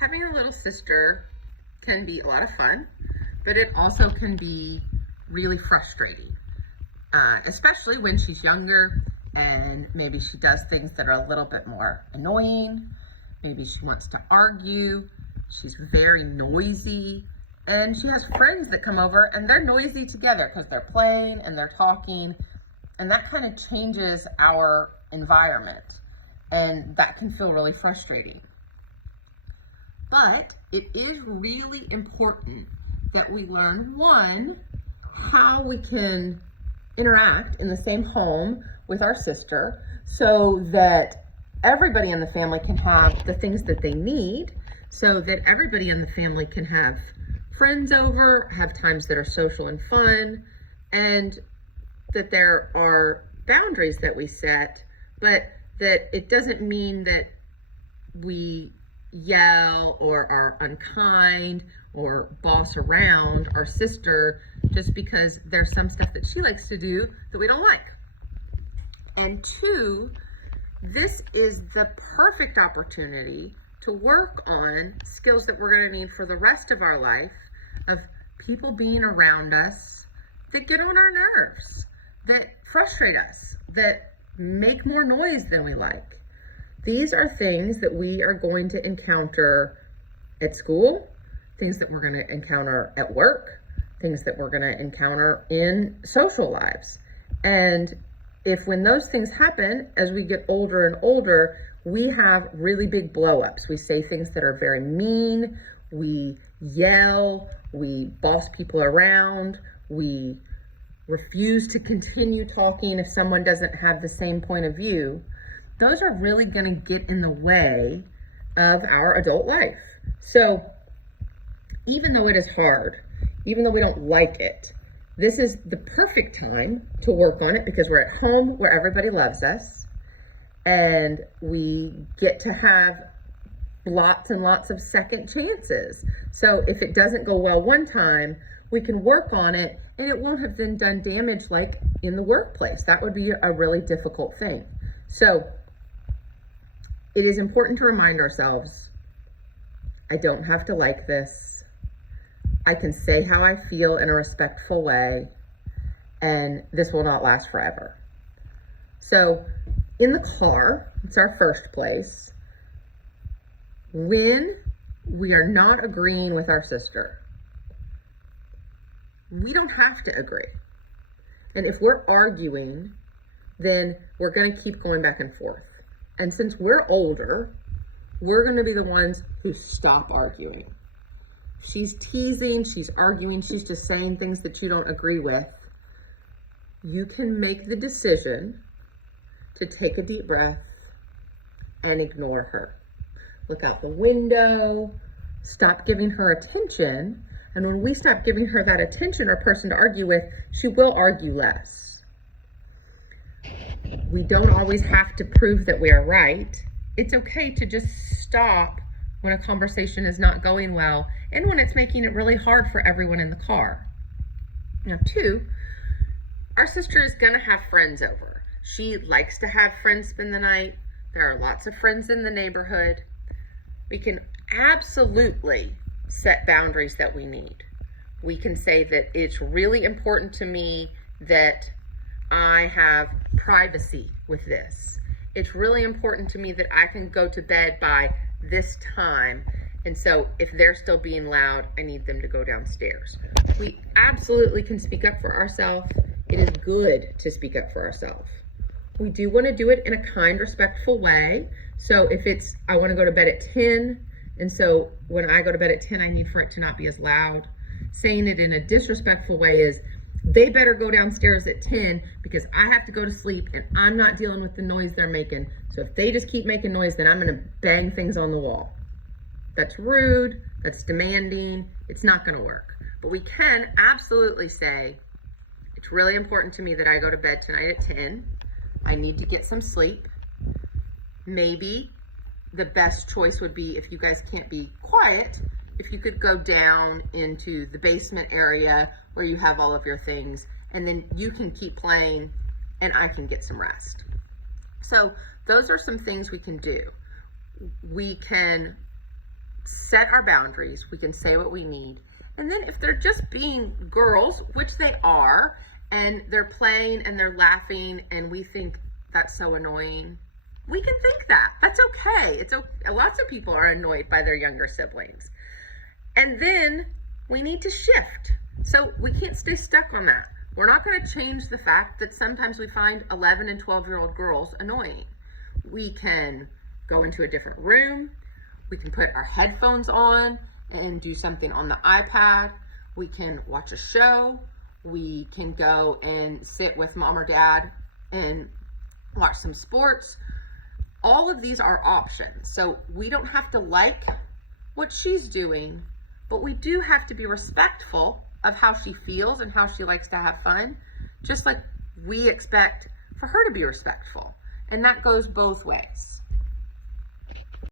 Having a little sister can be a lot of fun, but it also can be really frustrating, especially when she's younger and maybe she does things that are a little bit more annoying. Maybe she wants to argue. She's very noisy, and she has friends that come over and they're noisy together because they're playing and they're talking, and that kind of changes our environment, and that can feel really frustrating. But it is really important that we learn, one, how we can interact in the same home with our sister so that everybody in the family can have the things that they need, so that everybody in the family can have friends over, have times that are social and fun, and that there are boundaries that we set, but that it doesn't mean that we yell or are unkind or boss around our sister just because there's some stuff that she likes to do that we don't like. And two, this is the perfect opportunity to work on skills that we're going to need for the rest of our life, of people being around us that get on our nerves, that frustrate us, that make more noise than we like. These are things that we are going to encounter at school, things that we're going to encounter at work, things that we're going to encounter in social lives. And if when those things happen, as we get older and older, we have really big blow-ups. We say things that are very mean, we yell, we boss people around, we refuse to continue talking if someone doesn't have the same point of view. Those are really going to get in the way of our adult life. So even though it is hard, even though we don't like it, this is the perfect time to work on it because we're at home where everybody loves us and we get to have lots and lots of second chances. So if it doesn't go well one time, we can work on it and it won't have then done damage like in the workplace. That would be a really difficult thing. So it is important to remind ourselves, I don't have to like this. I can say how I feel in a respectful way, and this will not last forever. So in the car, it's our first place. When we are not agreeing with our sister, we don't have to agree. And if we're arguing, then we're going to keep going back and forth. And since we're older, we're going to be the ones who stop arguing. She's teasing, she's arguing, she's just saying things that you don't agree with. You can make the decision to take a deep breath and ignore her. Look out the window, stop giving her attention. And when we stop giving her that attention or person to argue with, she will argue less. We don't always have to prove that we are right. It's okay to just stop when a conversation is not going well and when it's making it really hard for everyone in the car. Now, two, our sister is going to have friends over. She likes to have friends spend the night. There are lots of friends in the neighborhood. We can absolutely set boundaries that we need. We can say that it's really important to me that I have privacy with this. It's really important to me that I can go to bed by this time. And so if they're still being loud, I need them to go downstairs. We absolutely can speak up for ourselves. It is good to speak up for ourselves. We do want to do it in a kind, respectful way. So if it's, I want to go to bed at 10, and so when I go to bed at 10, I need for it to not be as loud. Saying it in a disrespectful way is, they better go downstairs at 10 because I have to go to sleep and I'm not dealing with the noise they're making. So if they just keep making noise, then I'm going to bang things on the wall. That's rude. That's demanding. It's not going to work. But we can absolutely say, it's really important to me that I go to bed tonight at 10. I need to get some sleep. Maybe the best choice would be, if you guys can't be quiet, if you could go down into the basement area where you have all of your things, and then you can keep playing and I can get some rest. So those are some things we can do. We can set our boundaries, we can say what we need. And then if they're just being girls, which they are, and they're playing and they're laughing and we think that's so annoying, we can think that. That's okay. It's okay. Lots of people are annoyed by their younger siblings. And then we need to shift. So we can't stay stuck on that. We're not going to change the fact that sometimes we find 11 and 12-year-old girls annoying. We can go into a different room. We can put our headphones on and do something on the iPad. We can watch a show. We can go and sit with mom or dad and watch some sports. All of these are options. So we don't have to like what she's doing, but we do have to be respectful of how she feels and how she likes to have fun, just like we expect for her to be respectful. And that goes both ways.